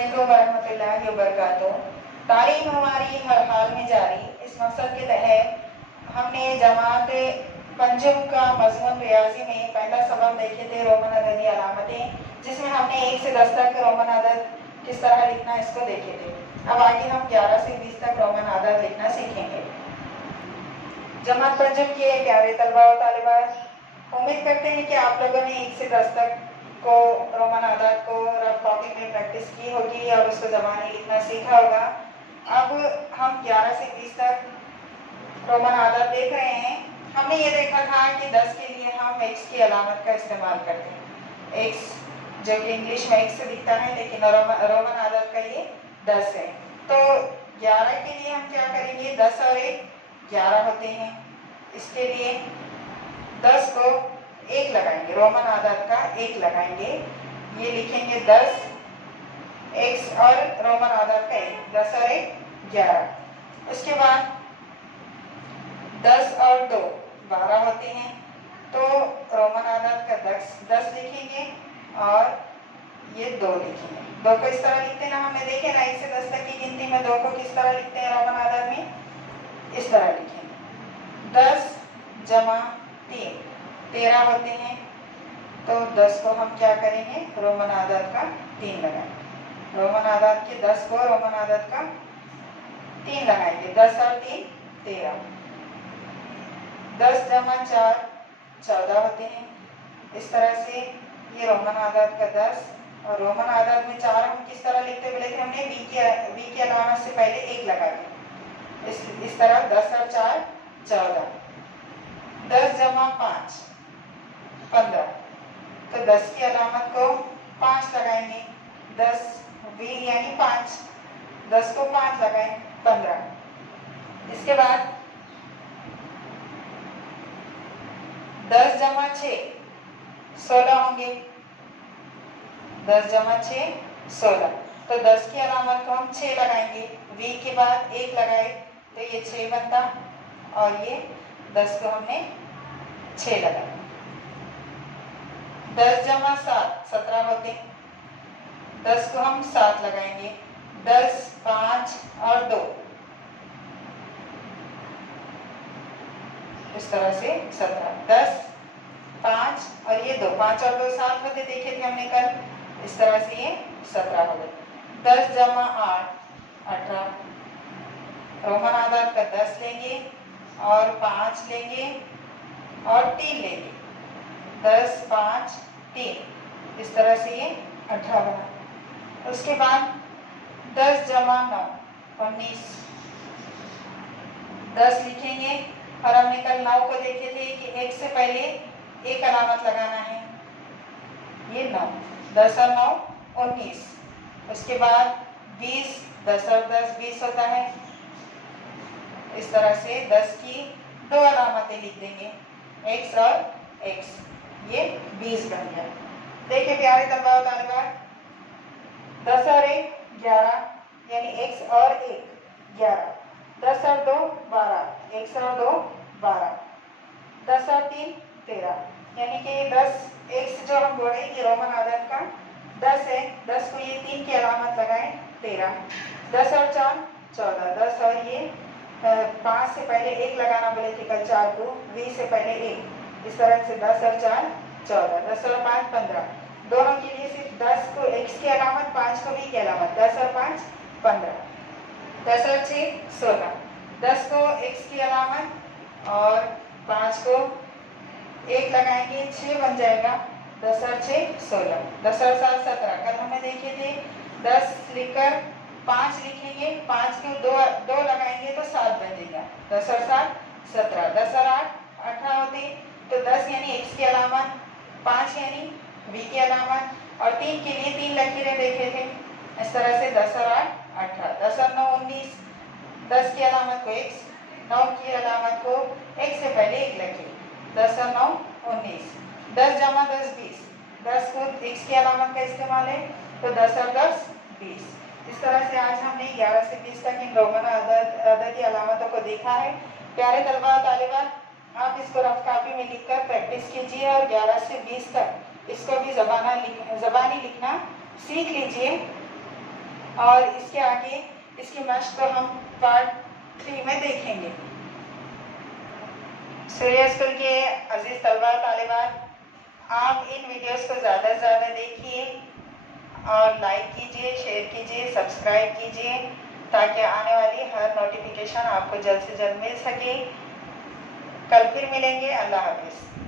अस्सलामुअलैकुम वरहमतुल्लाहि वबरकातुहू। तालीम हमारी हर हाल में जारी, इस मकसद के तहत हमने जमात पंजुम का मजमून रियाजी में पहला सबक देखे थे रोमन अददी अलामतें, जिसमें हमने 1 से 10 तक रोमन अदद किस तरह लिखना इसको देखे थे। अब आगे हम 11 से 20 तक रोमन अदद लिखना सीखेंगे। जमात पंजुम के प्यारे तलबा और तालिबात, उम्मीद करते हैं कि आप लोगों ने 1 से 10 तक को रोमन आदात को रफ कॉपी में प्रैक्टिस की होगी और उसको ज़बानी लिखना सीखा होगा। अब हम 11 से 20 तक रोमन आदात देख रहे हैं। हमने ये देखा था कि 10 के लिए हम एक्स की अलामत का इस्तेमाल करते हैं। एक्स जो कि इंग्लिश में एक्स दिखता है, लेकिन रोमन आदात का ये 10 है। तो 11 के लिए हम क्या करेंगे, 10 और 1 11 होते हैं। इसके लिए 10 को 1 लगाएंगे, रोमन आदात का 1 लगाएंगे, ये लिखेंगे 10 एक्स और रोमन आदात का 1, 10 और 1 11। उसके बाद 10 और 2 12 होते हैं, तो रोमन आदात का 10 लिखेंगे और ये 2 लिखेंगे। 2 को इस तरह लिखते हैं ना, हमने देखे ना 1 से 10 तक की गिनती में 2 को किस तरह लिखते हैं रोमन आदात में, इस तरह लिखेंगे। 10 जमा 3 13 होते हैं, तो 10 को हम क्या करेंगे, रोमन आदात का 3 लगाएंगे। रोमन आदात के 10 को रोमन आदात का 3 लगाएंगे। 10 और 3 13। 10 जमा 4 14 होते हैं। इस तरह से ये रोमन आदात का 10 और रोमन आदात में 4 हम किस तरह लिखते बोले थे हमने, वी की अलामत से पहले 1 लगा के इस तरह 10 और 4 14। 10 जमा 5 15, तो 10 की अलामत को 5 लगाएंगे। 10 वी यानी 5, 10 को 5 लगाएं 15। इसके बाद 10 जमा 6 16 होंगे। 10 जमा 6 16, तो 10 की अलामत को हम 6 लगाएंगे, वी के बाद 1 लगाए तो ये 6 बनता और ये 10 को हमने 6 लगाया। 10 जमा 7 17 होते, 10 को हम 7 लगाएंगे। 10 5 और 2, इस तरह से 17। 10 5 और ये 2, 5 और 2 7 होते, देखे थे हमने कल, इस तरह से ये 17 हो गए। 10 जमा 8 18, रोमन आदात का 10 लेंगे और 5 लेंगे और 3 लेंगे। 10 5 3, इस तरह से ये 18 बना। उसके बाद 10 जमा 9 19, 10 लिखेंगे और हमने कल 9 को देखे थे कि 1 से पहले 1 अलामत लगाना है, ये 9। 10 और 9 19। उसके बाद 20, 10 और 10 20 होता है। इस तरह से 10 की 2 अलामतें लिख देंगे, एक्स और एक्स, ये 20 बन गया। देखिए प्यारे तलबा और तालिबात, 10 और 1 11 यानी एक्स और 1 11। 10 और 2 12, एक्स और 2 12। 10 और 3 13, यानी कि 10 एक्स जो हम बोले कि रोमन आदात का 10 है, 10 को ये 3 की अलामत लगाएं 13। 10 और 4 14, 10 और ये 5 से पहले 1 लगाना बोले थे कल 4 को, वी से पहले 1, इस तरह से 10 और 4 14, 10 और 5 15। दोनों के लिए सिर्फ 10 को एक्स की अलामत, 5 को वी की अलामत, 10 और 5 15। 10 और 6 16, 10 को एक्स की अलामत और 5 को 1 लगाएंगे, 6 बन जाएगा। 10 और 6 16, 10 और 7 17, कल हमने देखे थे। 10 लिखकर 5 लिखेंगे, 5 को 2 लगाएंगे तो 7 बनेगा। 10 और 7 17, 10 और 8 18 होते, तो 10 यानी एक्स की अलामत, 5 यानी वी की अलामत और 3 के लिए 3 लकीरें देखे थे। इस तरह से 10 और 8 18, 10 और 9 19, 10 की अलामत को एक्स, 9 की अलामत को एक्स से पहले 1 लकीर, 10 और 9 19। 10 जमा 10 20, 10 को एक्स की अलामत का इस्तेमाल है, तो 10 और 10 20। इस तरह से आज हमने 11 से 20 तक इन रोमन अददी अलामतों को देखा है। प्यारे तलबा और तालिबात, आप इसको रफ कॉपी में लिखकर प्रैक्टिस कीजिए और 11 से 20 तक इसको भी ज़बानी लिखना सीख लीजिए। और इसके आगे इसकी मश्क को हम पार्ट 3 में देखेंगे। सूर्या स्कूल के अजीज तलबा तालिबात, आप इन वीडियोस को ज़्यादा से ज़्यादा देखिए और लाइक कीजिए, शेयर कीजिए, सब्सक्राइब कीजिए ताकि आने वाली हर नोटिफिकेशन आपको जल्द से जल्द मिल सके। कल फिर मिलेंगे। अल्लाह हाफिज़।